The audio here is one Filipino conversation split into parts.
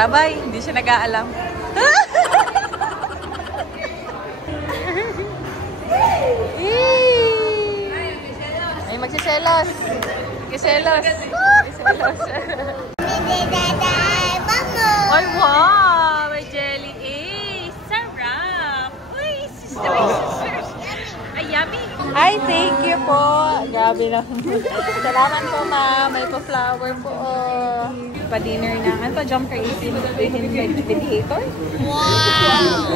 Rabay, hindi siya nag-aalam. Ay, magsiselos. Magsiselos. Magsiselos. Ay, wow! May jelly. Sarap! Uy, sister. Ay, yummy. Ay, thank you po. Gabi na. Salamat po, ma'am. May pa-flower po. Pa-dinner na. Ano pa, jump crazy? Mediator? Wow!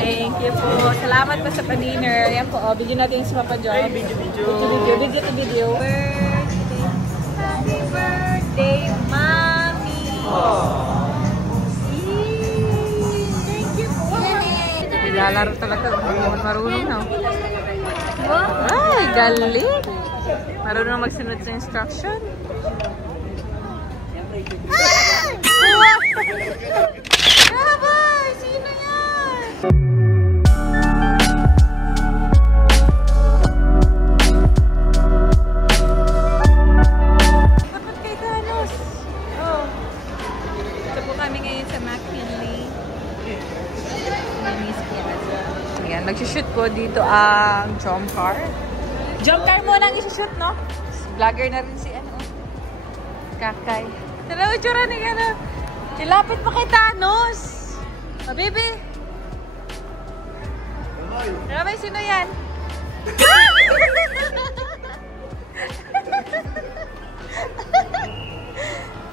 Thank you po. Salamat po sa pa-dinner. Ayan po, video natin yung sa Papa John. Video. Happy birthday, Mommy! Thank you po. Lalaro talaga. Marunong na. Ay, galing! Marunong magsunod sa instruction. Rabay! Sino yan? Dapat kay Thanos. Oh. Ito po kami ngayon sa McKinley. Ayan, mag-shoot po dito ang jump car. Jump car muna ang isi-shoot, no? Vlogger na rin si ano. Kakay. Tara, utsura ni ano. Ilapit pa kay Thanos. Oh, baby. Rabay, sino yan?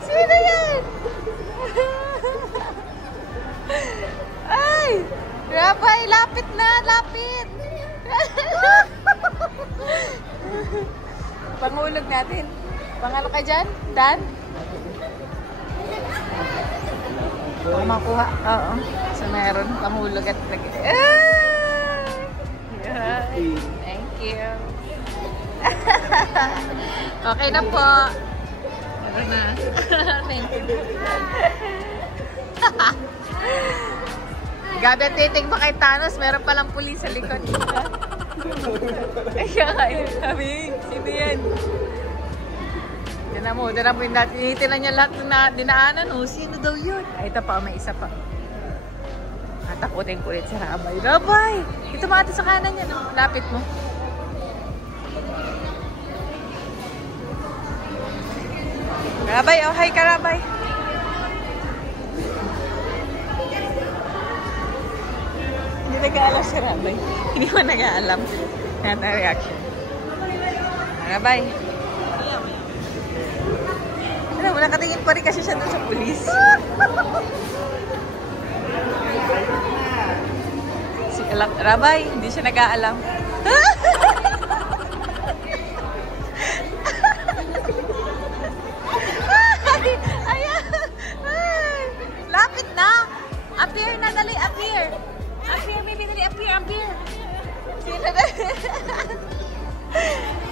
Sino yan? Ay! Rabay, lapit na, lapit! Pangulog natin. Pangalo ka dyan? Dan? Kung makuha. Oo. So, meron. Pangulog at lagi. Thank you. Okay na po. Meron na. Thank you. Gabi at titig pa kay Thanos. Meron palang pulis sa likod. Ay, sabi, sino yan? Diyan mo yung dati. Tinitinan niya lahat na dinaanan. Oh, sino daw yun? Ay, ito pa, may isa pa. Natakutin ko ulit si Rabay. Rabay! Ito mga ito sa kanan niya, no? Lapit mo. Rabay, oh, hi ka, Rabay. Hindi nag-aalam si Rabay. Hindi mo nag-aalam. Yan ang reaction. Rabay. Alam mo, nakatingin pa rin kasi siya doon sa pulis. Si Rabay, hindi siya nag-aalam. Ayan! Lapit na! Appear na, dali, appear! Appear, baby, dali, appear!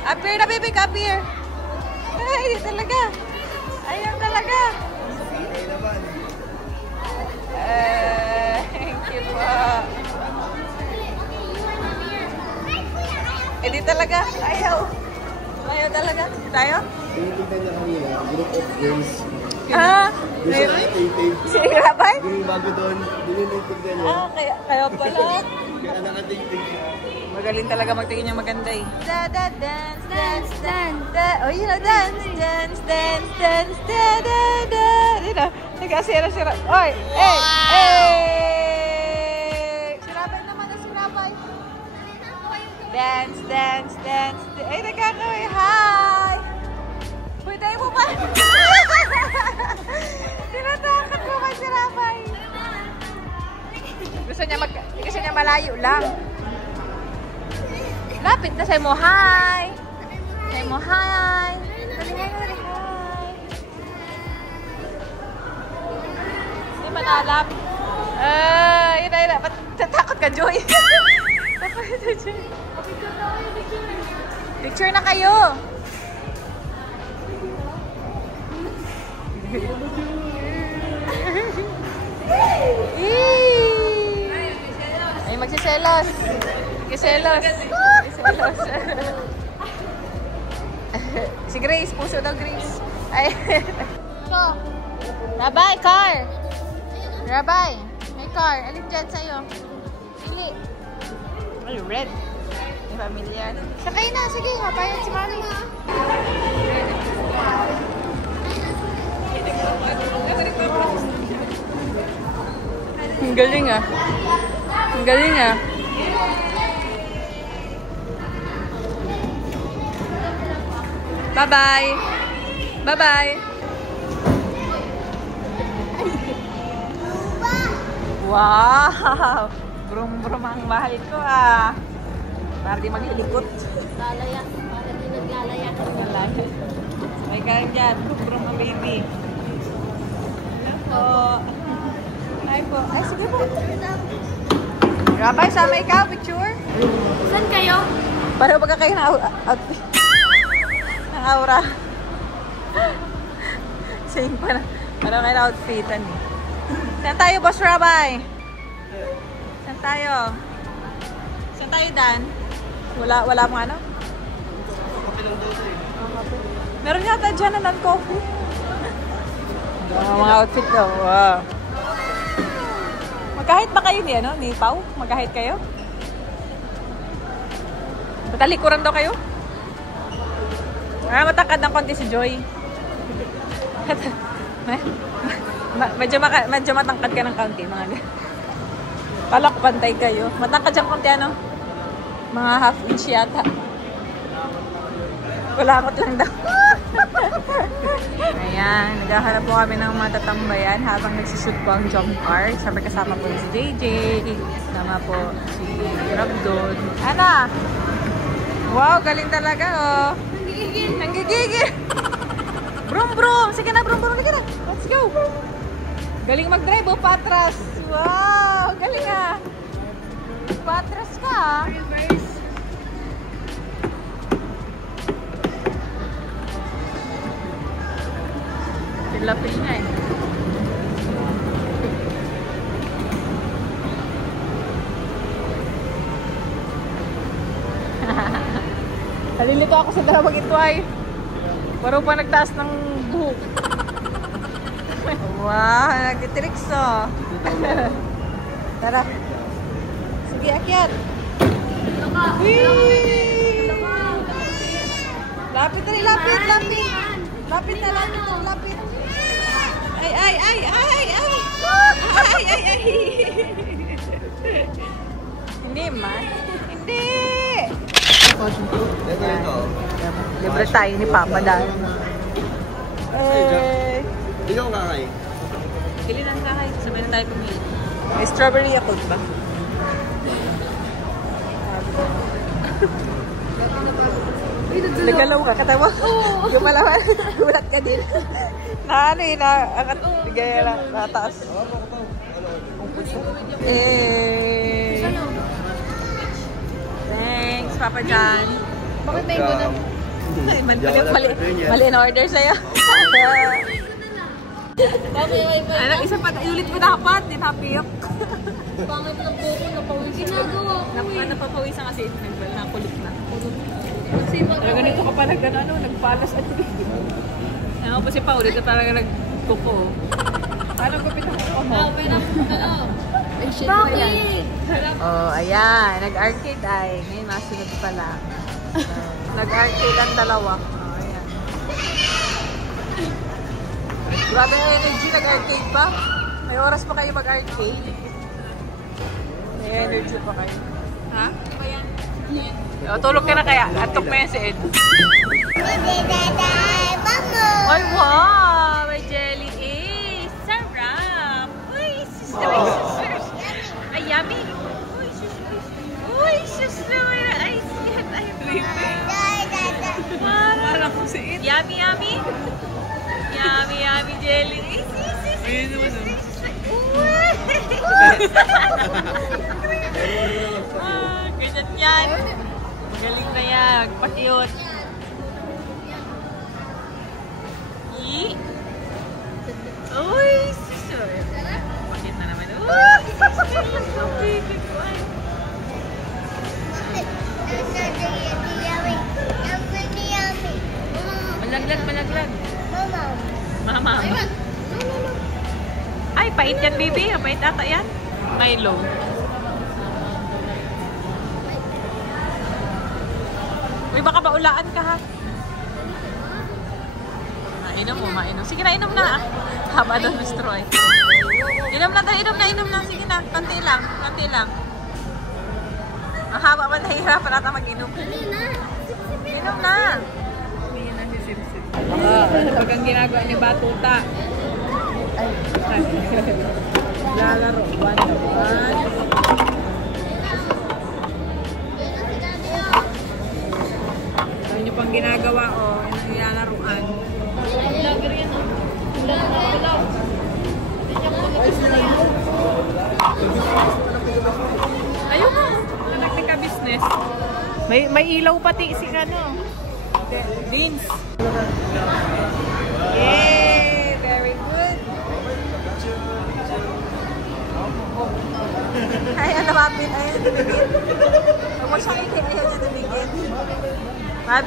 Appear na, baby, appear! Ay, talaga! Ayan talaga! Thank you po! Eh, di talaga. Ayaw. Ayaw talaga. Tayo? Tinitignan niya kanina, group of girls. Ah, really? Si Rabay? Yung bago doon, tinitignan niya. Ah, kaya pala. Kaya nakatingting. Magaling talaga magtingin yung maganda eh. Dance, dance, dance. Oh, you know, dance, dance, dance, dance, da, da, da. Dito, nag-asira-sira. Oy, hey, hey! Si Rabay naman na si Rabay. Dance, dance, dance. Ay, nagkakaway. Hi! Pwede mo ba? Tinatakot mo ba si Rabay? Gusto niya malayo lang. Lapit na sa'yo mo, hi! Sa'yo mo, hi! Dali nga, dali, hi! Hindi man alam. Yun na. Ba't tatakot ka, Joy? Picture na kayo! Ay, magsiselos! Magsiselos! Si Grace, puso daw Grace. Ay. So, bye-bye, car! Rabay, may car. Alin dyan sa'yo? Pili. Ay, red. May familiar. Sakay na. Sige, habayan si Mami. Ang galing ah. Ang galing ah. Bye-bye. Bye-bye. Wow! Brum-brum ang mahal ko ah. Para di maglilikot. Lalayak. Para di naglalayak. Lalayak. May kain dyan. Brum-brum ang baby. Hello po. Hi po. Ay, sige po. Rabay, sama ikaw. Picture? Saan kayo? Para baga kayo na outfit. Ng aura. Same pa na. Para kayo na outfitan eh. Saan tayo, Boss Rabay? Saan tayo? Saan tayo, Dan? Wala mong ano? Meron yata dyan na non-coffee. Mga outfit daw. Wow. Magkahit ba kayo ni Pau? Magkahit kayo? Matalikuran daw kayo? Matangkad ng konti si Joy. Medyo matangkad ka ng kaunti. Kala ko pantay kayo. Matangkad siyang konti ano? Mga half inch yata. Kulangot lang daw. Ayan, naghahanap po kami ng mga tatambayan habang nagsushoot po ang jump car. Sabi kasama po si JJ. Kasama po si Rabdon. Ana! Wow, galing talaga oh. Nanggigigil! Brum brum! Sige na, brum brum! Sige na! Let's go! Galing mag-drive oh, patras! Wow! Galing ah! Patras ka ah! Lapil nga eh. Nalilito ako sa dalawang ito ay. Parang pa nagtaas ng buhok. Wow, nag-tricks oh. Tara. Sige, akyat. Whee! Lapit na rin, lapit, lapit. Lapit na, lapit. Ay, ay, ay, ay, ay. Ay, ay, ay. Hindi man. Hindi. Libre tayo ni Papa dahil. Eh. Ikaw kakay. Pili lang kakay. Sabay na tayo pumili. May strawberry yakult ba? Nagalaw ka, katawa. Yung malaman, ulat ka din. Na ano eh, naangat, bigay lang, nataas. Eh. Thanks, Papa John. Bakit may ko na? Mali in order sa'yo. Ano, isa pa, iulit mo dapat, din happy up. Pangit ng buko na pawis. Ginagawa ko eh. Napapawisan kasi, nakulit na. Pero ganito ka pala gano'n, nagpalas at ano po si Paul, dito talaga nagkuko. Paano ko pinakuko mo? Bakit? Oh, ayan. Nag-arcade ay. Ngayon, masunod pala. Nag-arcade ang dalawa. Oh, ayan. Grabe ang energy, nag-arcade pa. May oras pa kayo mag-arcade. May energy pa kayo. Ha? O, tulog ka na kaya. Atok mo yan si Ed. Ay, wow! May jelly eh! Sarap! Uy, sister! Ay, yummy! Uy, sister! Uy, sister! Ay, siya! Ay, baby! Parang kung si Ed. Yummy, yummy! Yummy, yummy jelly! Ay, sister! Ganyan yan! Galing na yan! Magpakiyot! Uy, sister! Bakit na naman? Uy, sister! So baby ko ay! Malaglag, malaglag! Mama! Ay, Mapait yan, baby. Mapait ata yan. Milo. Uy, baka baulaan ka, ha? Inom mo, mainom. Sige na, inom na. Haba doon, Mr. Roy. Inom na, inom na. Sige na, konti lang. Ang haba ba nahihirapan ata mag-inom? Inom na. Hindi na si Sip-Sip. Pag ang ginagawa ni Batuta. Lalaro. One. Ano nyo pang ginagawa, oh. Yung nilalaruan. Vlogger yan, ah. Vlog. Ayun mo. Nagtika business. May ilaw pati si ano. Vince. Yay! Very good. Ay, ano mapit? Ayaw na tumigil. Huwag mo siyang ikit. Ayaw niya tumigil.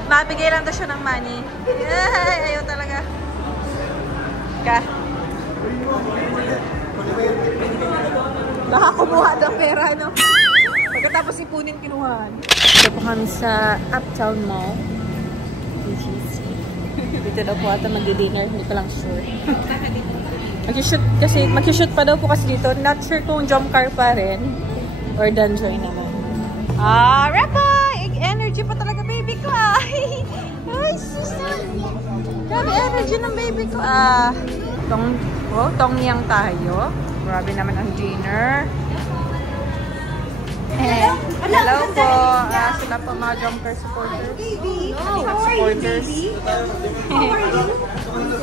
Mabigay lang daw siya ng money. Ay, ayaw talaga. Nakakumuha daw pera, no? Pagkatapos ipunin, kinuhaan. Ito po kami sa Uptown Mall. Dito daw po ata mag-dinner. Hindi ko lang sure. Mag-shoot pa daw po kasi dito. Not sure kung jump car pa rin. Or Danjoy naman. Repa! Energy pa talaga baby ko, ay! Ay, susan! Grabe energy ng baby ko, Tongyang tayo. Grabe naman ang dinner. Hello po. Sila po mga jumper supporters. Supporters.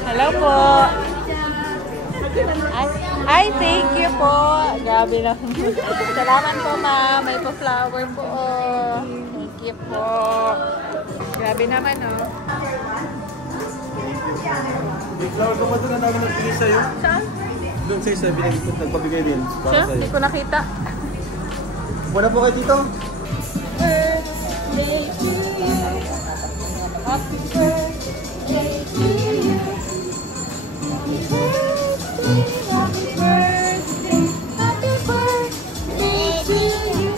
Hello po. Ay, thank you po. Grabe na. Salamat po, ma'am. May pa-flower po. Thank you po. Grabe naman, oh. May flower ko ba ito na namin nagbigay sa'yo? Saan? Doon sa isa, nagpabigay din. Siya? Hindi ko nakita. Wala po kayo dito? Birthday to you. Happy birthday to you. Happy birthday. Happy birthday to you.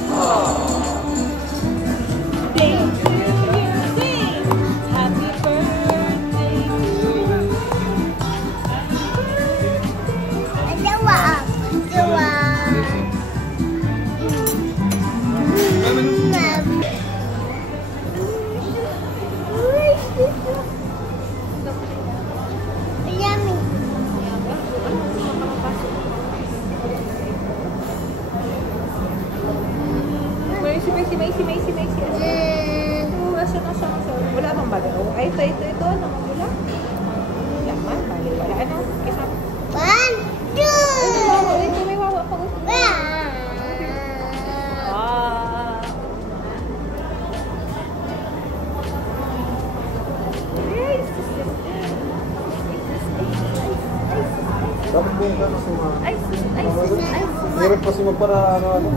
Day to you. Sing. Happy birthday to you. Macy. Wala bang balaw? Ay, ito. Ano? Wala? Wala man. Wala. Ano? Kisa? 1, 2. Ito may wawa pa. Bakit ba yung kasi Ice. Meron kasi magpara ano.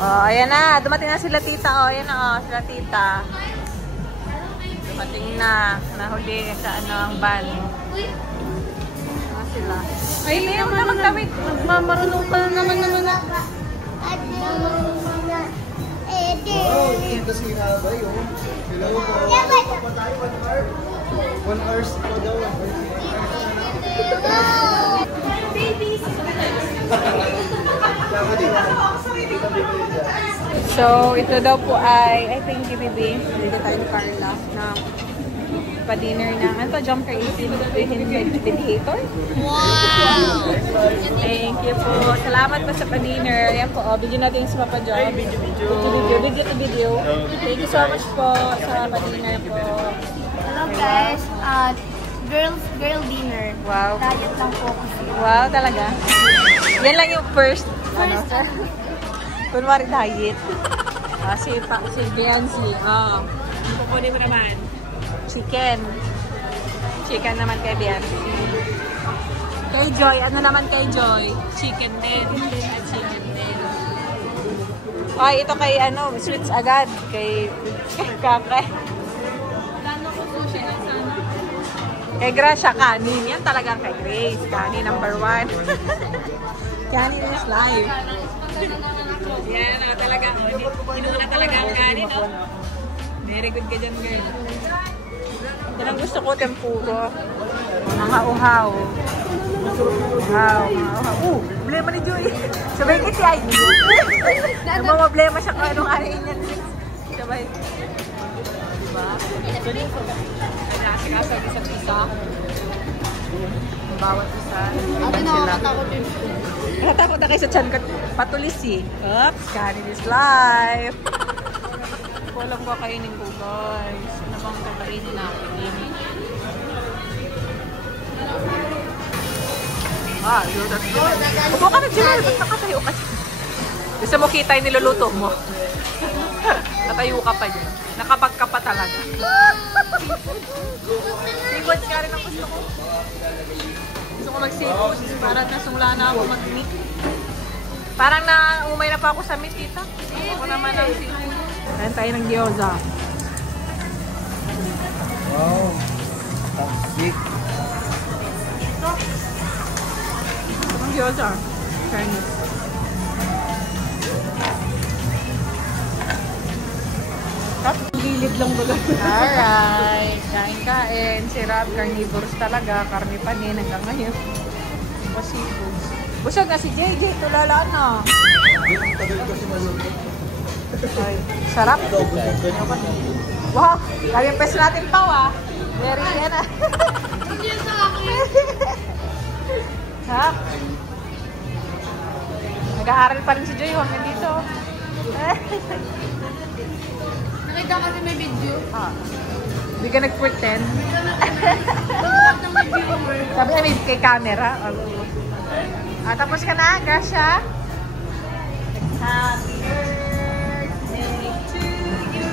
Oh, ayan na. Dumating na sila tita. Oh, ayan na. Oh, sila tita. Dumating na. Nahuli sa ang van. Sila. Ay, hindi na magtawid. Marunong ka naman na. Wow, ito si Habay, oh. Hello po. 1 hour po daw. Babies. So, ito daw po ay, I think, GBB. Dito tayo ni Carla na pa-dinner ng, ano to, Jump Crazy Radiator. Wow! Thank you po. Salamat po sa pa-dinner. Ayan po, bigyan natin sa Papa John. Video. Thank you so much po sa pa-dinner po. Hello guys, girl dinner. Wow. Diet lang po kasi. Wow, talaga. Yan lang yung first. Kunwari diet. Si Biancy. Kukunin mo naman. Chicken naman kay Biancy. Kay Joy, ano naman kay Joy? Chicken din. Chicken din. Ay, ito kay sweets agad. Kay Kaka. Plano ko po siya sana. Kay Gracia, kanin. Yan talagang kay Grace. Kanin number 1. Kanin is life. Yan, talagang. Inuna talaga ang kanin, no? Very good ka dyan, girl. Yan ang gusto ko, tempuro. Mga uhaw. Uhaw, mga uhaw. Problema ni Joy. Sabay kasi ay. Problema siya kung anong kanin yan. Sabay. Diba? Nakasikaso ang isa't isa. Bawat isa. Ate, nakakatakot yun. Nakatakot na kayo sa tiyan ko. Patulis eh. Oops, kanin is life. Walang kakainin ko, guys. Ano bang kakainin natin? Yun. Upo ka na, Jill. Ba't nakatayo ka? Gusto mo kita yung niluluto mo? Natayo ka pa dyan. Nakabag ka pa talaga. Seafoods ka rin ang gusto ko. Gusto ko mag-seafoods. Parang nasungla na ako mag-meat. Parang na-umay na pa ako sa meat, tita. Ako naman ang seafood. Kain tayo ng gyoza. Wow. Toxic. Ito ng gyoza. Chinese. Gilid lang ba? Alright. Kain-kain. Si Rob, carnivores talaga. Karne panin hanggang ngayon. O seafoods. Busog na si JJ. Tulala na. Tagal kasi maluto. Ay, sarap. Wow. Kami yung pes natin pa, Very yan, Hindi yan sa akin. Sarap. Nag-aaral pa rin si Joy hanggang dito. Nakita kasi may video. Hindi ka nag-pretend. Lahat ng may viewer. Sabi namin kay camera. Tapos ka na, Gracia. Happy birthday to you.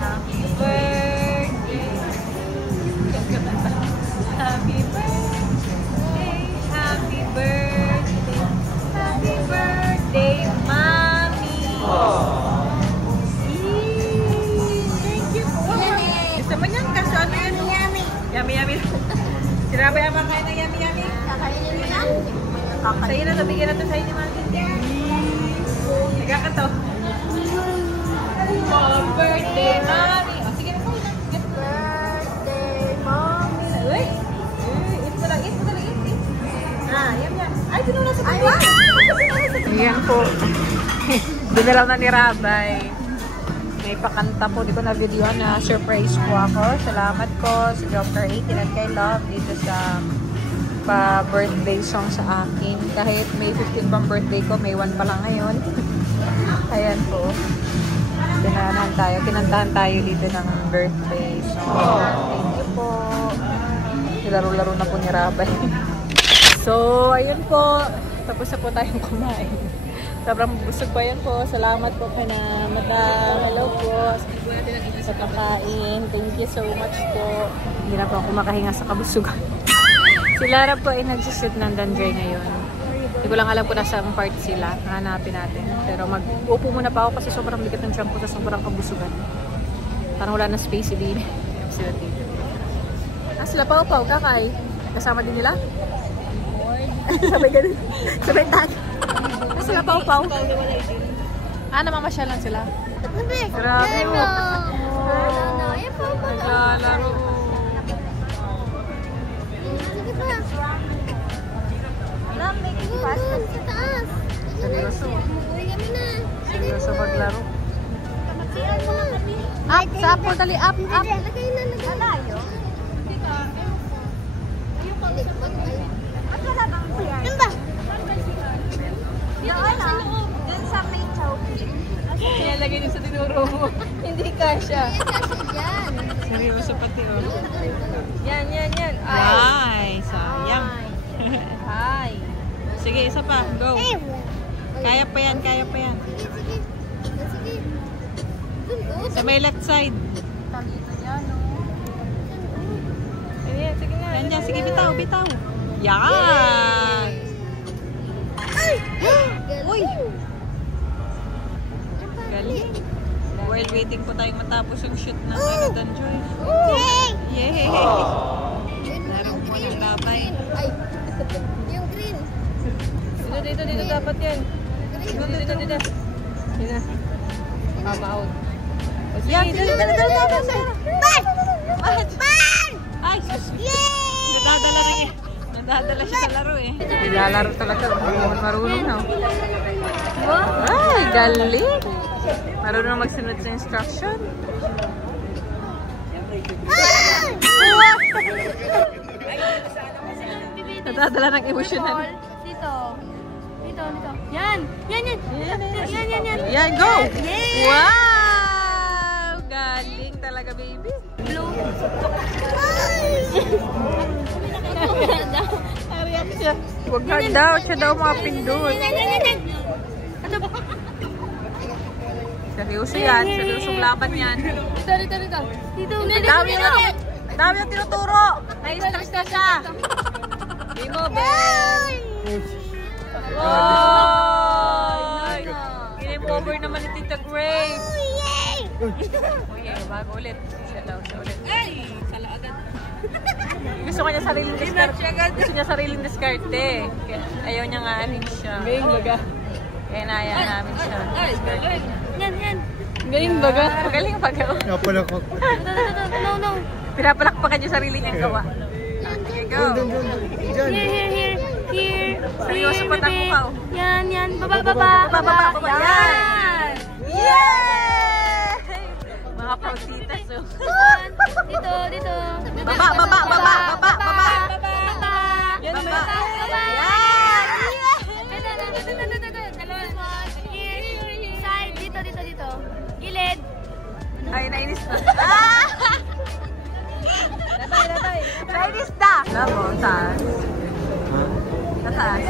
Happy birthday. Happy birthday. Happy birthday. Happy birthday, Mommy. Thank you po. Gusto mo niyan? Kaso ano yun? Yummy. Yummy. Sinabi ang makain ng yummy. Kakainin mo yan? Sa'yo na, nabigyan na ito sa'yo ni Mami. Nagkakato. Happy birthday, Mami. O, sige na po. Birthday, mommy. Uy! Eat mo lang. Eat. Yan. Ay, tinula sa pagkain. Ayan po. Dinalaw na ni Rabay. May pakanta po. Di ko na video na surprise po ako. Salamat po si Dr. 18 at kay Love dito sa pa-birthday song sa akin. Kahit may 15 pang birthday ko, may 1 pa lang ngayon. Ayan po. Kinantahan tayo dito ng birthday song. Thank you po. Laro-laro na po ni Rabay. So, ayun po. Tapos na po tayong kumain. Sobrang busog pa yan po. Salamat po kay na Madam. Hello po. Sa pagkain. Thank you so much po. Hindi na po ako makahinga sa kabusugan. Si Lara po ay nagsushoot ng Danjay ngayon. Hindi ko lang alam kung nasa part sila. Hanapin natin. Pero mag-upo muna pa ako kasi sobrang bigat ng tiyan ko sa sobrang kabusugan. Parang wala na space si Bibi. Sila pa-upaw, kakay. Kasama din nila? Sabay ganun. Sabay tag. Sila pa-upaw. Namamasyal lang sila. Grabe mo. Naglalaro. Alam, may kikipasok sa taas. Seryoso. Seryoso maglaro. Up, Up, dali, up. Lagay na. Alayo. Hindi ka. At wala bang siya? Yan ba? Yan sa loob. Yan sa may chowking. Sinalagay niyo sa tinuro mo. Hindi kasha. Yan. Seryoso pati Yan. Ay, sayang. Ay. Sige, isa pa. Go. Kaya pa yan. Sige. Sa may left side. Talito niya, no? Sige nga. Yan dyan. Sige, bitaw. Yan! Uy! Galing. While waiting po tayong matapos yung shoot ng Danjoy. Yay! Dito dapat yan. Dito. Dito. Mama out. Yan, dito. Ay, sus. Nadadala rin eh. Nadadala siya sa laro eh. Nilalaro talaga. Marunong na. Ay, galing. Marunong magsunod sa instruction. Nadadala ng emosyonan. Dito. Yan. Yan, go! Wow! Galing talaga, baby. Blue. Huwag ka daw. Siya daw mga pindot. Seryoso yan. Seryosong laban yan. Dito. Dami yung tinuturo. Na-stress na siya. Di mo, Ben. Wow! Game-over naman ni Tita Grace. Oh yeah, bago ulit. Siya ulit. Ay! Sala agad. Gusto niya sariling diskarte. Gusto niya sariling diskarte. Ayaw niya nga anin siya. Galing baga. Kaya naya namin siya. Yan. Galing baga. Magaling baga. Napalakot. No. Pinapalakpakan niya sarili niyang gawa. Okay, go. Here. Seryoso pa tayo pa. Yan. Baba. Yan! Yay! Mga protitas, oh. Dito. Baba. Yan, baba. Yan! Here. Side. Dito. Gilid. Ay, nainis na. Nainis na. Alam mo, taas. Tataas.